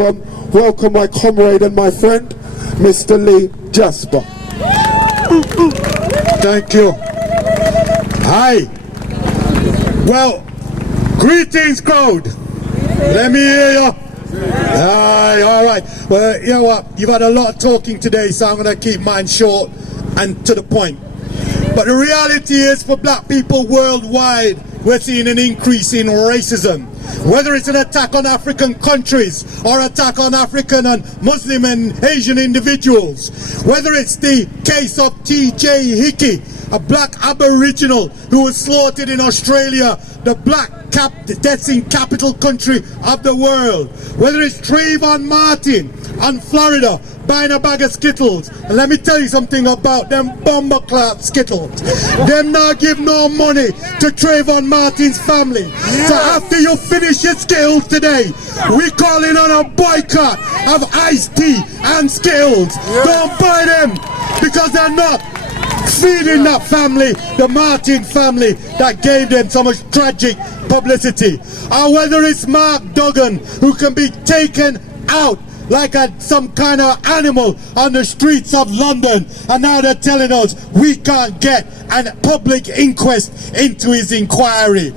Welcome my comrade and my friend, Mr. Lee Jasper. Thank you. Hi. Well, greetings, crowd. Let me hear you. Hi, all right. Well, you know what? You've had a lot of talking today, so I'm going to keep mine short and to the point. But the reality is, for black people worldwide, we're seeing an increase in racism. Whether it's an attack on African countries or attack on African and Muslim and Asian individuals, whether it's the case of T.J. Hickey, a black aboriginal who was slaughtered in Australia, the that's in capital country of the world, whether it's Trayvon Martin on Florida buying a bag of Skittles. And let me tell you something about them bomber cloth Skittles. Them not give no money to Trayvon Martin's family. So after you finish your Skittles today, we calling on a boycott of iced tea and Skittles. Don't buy them because they're not feeding that family, the Martin family that gave them so much tragic publicity. Or whether it's Mark Duggan, who can be taken out like some kind of animal on the streets of London, and now they're telling us we can't get a public inquest into his inquiry.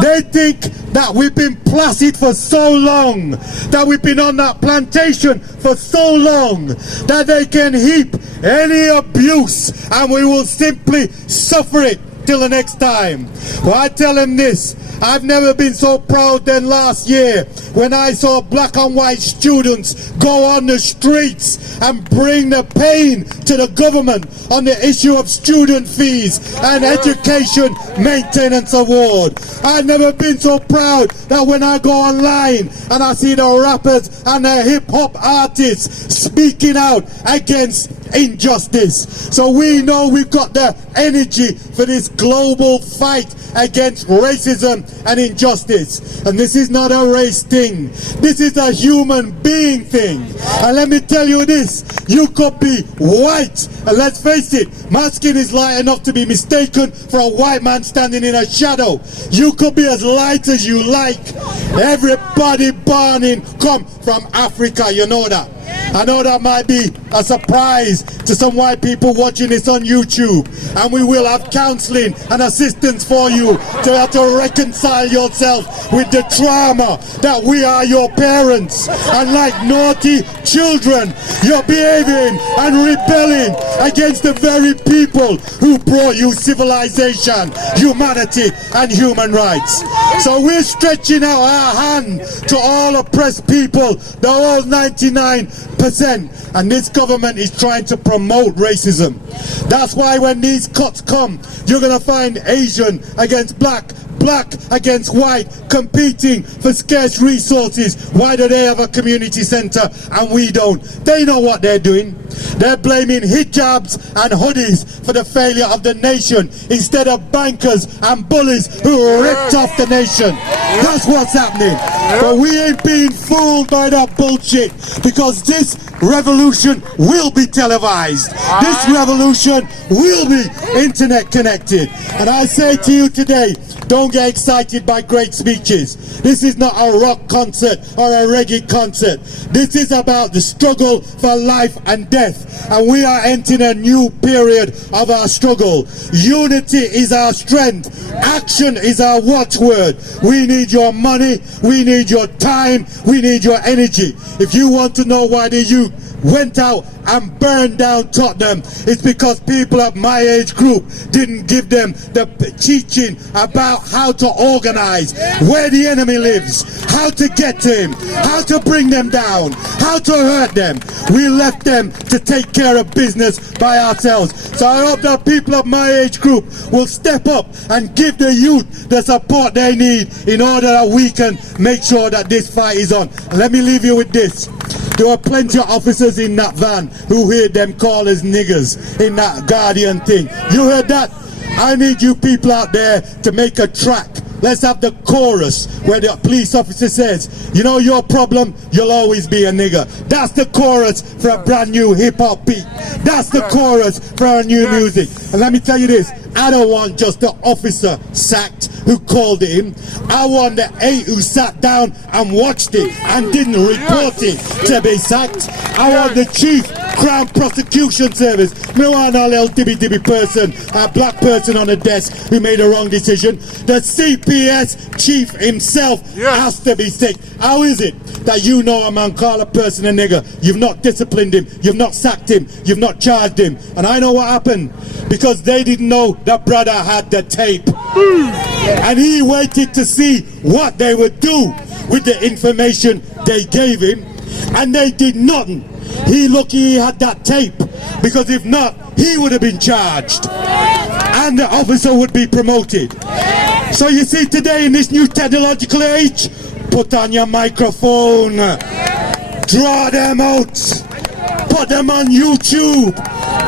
They think that we've been placid for so long, that we've been on that plantation for so long, that they can heap any abuse and we will simply suffer it till the next time. Well, I tell them this: I've never been so proud than last year when I saw black and white students go on the streets and bring the pain to the government on the issue of student fees and education maintenance award. I've never been so proud that when I go online and I see the rappers and the hip-hop artists speaking out against injustice. So we know we've got the energy for this global fight against racism and injustice. And this is not a race thing. This is a human being thing. And let me tell you this: you could be white, and let's face it, my skin is light enough to be mistaken for a white man standing in a shadow. You could be as light as you like. Everybody born in come from Africa, you know that. I know that might be a surprise to some white people watching this on YouTube, and we will have counseling and assistance for you to have to reconcile yourself with the trauma that we are your parents, and like naughty children you're behaving and rebelling against the very people who brought you civilization, humanity and human rights. So we're stretching out our hand to all oppressed people, the whole 99%, and this government is trying to promote racism. That's why when these cuts come, you're gonna find Asian against black, black against white, competing for scarce resources. Why do they have a community center and we don't? They know what they're doing. They're blaming hijabs and hoodies for the failure of the nation instead of bankers and bullies who ripped off the nation. That's what's happening. But we ain't being fooled by that bullshit, because this revolution will be televised. This revolution will be internet connected. And I say to you today, don't get excited by great speeches. This is not a rock concert or a reggae concert. This is about the struggle for life and death. And we are entering a new period of our struggle. Unity is our strength. Action is our watchword. We need your money. We need your time. We need your energy. If you want to know why the youth went out and burned down Tottenham, it's because people of my age group didn't give them the teaching about how to organize, where the enemy lives, how to get to him, how to bring them down, how to hurt them. We left them to take care of business by ourselves. So I hope that people of my age group will step up and give the youth the support they need in order that we can make sure that this fight is on. And let me leave you with this. There were plenty of officers in that van who heard them call us niggers in that Guardian thing. You heard that? I need you people out there to make a track. Let's have the chorus where the police officer says, you know your problem, you'll always be a nigger. That's the chorus for a brand new hip-hop beat. That's the chorus for our new music. And let me tell you this, I don't want just the officer sacked. who called it him. I want the 8 who sat down and watched it and didn't report it to be sacked. I want the chief Crown Prosecution Service. Me want a little dibby person, a black person on the desk who made a wrong decision. The CPS chief himself has to be sick. How is it that you know a man call a person a nigger, you've not disciplined him, you've not sacked him, you've not charged him? And I know what happened, because they didn't know that brother had the tape. And he waited to see what they would do with the information they gave him, and they did nothing. He lucky he had that tape, because if not, he would have been charged and the officer would be promoted. So you see, today in this new technological age, put on your microphone, draw them out, put them on YouTube,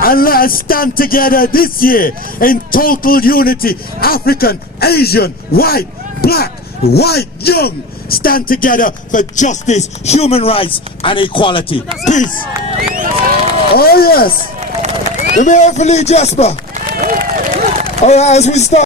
and let us stand together this year in total unity. African, Asian, white, black, white, young, stand together for justice, human rights, and equality. Peace. Oh yes. Let me hear from Lee Jasper. All right, as we start.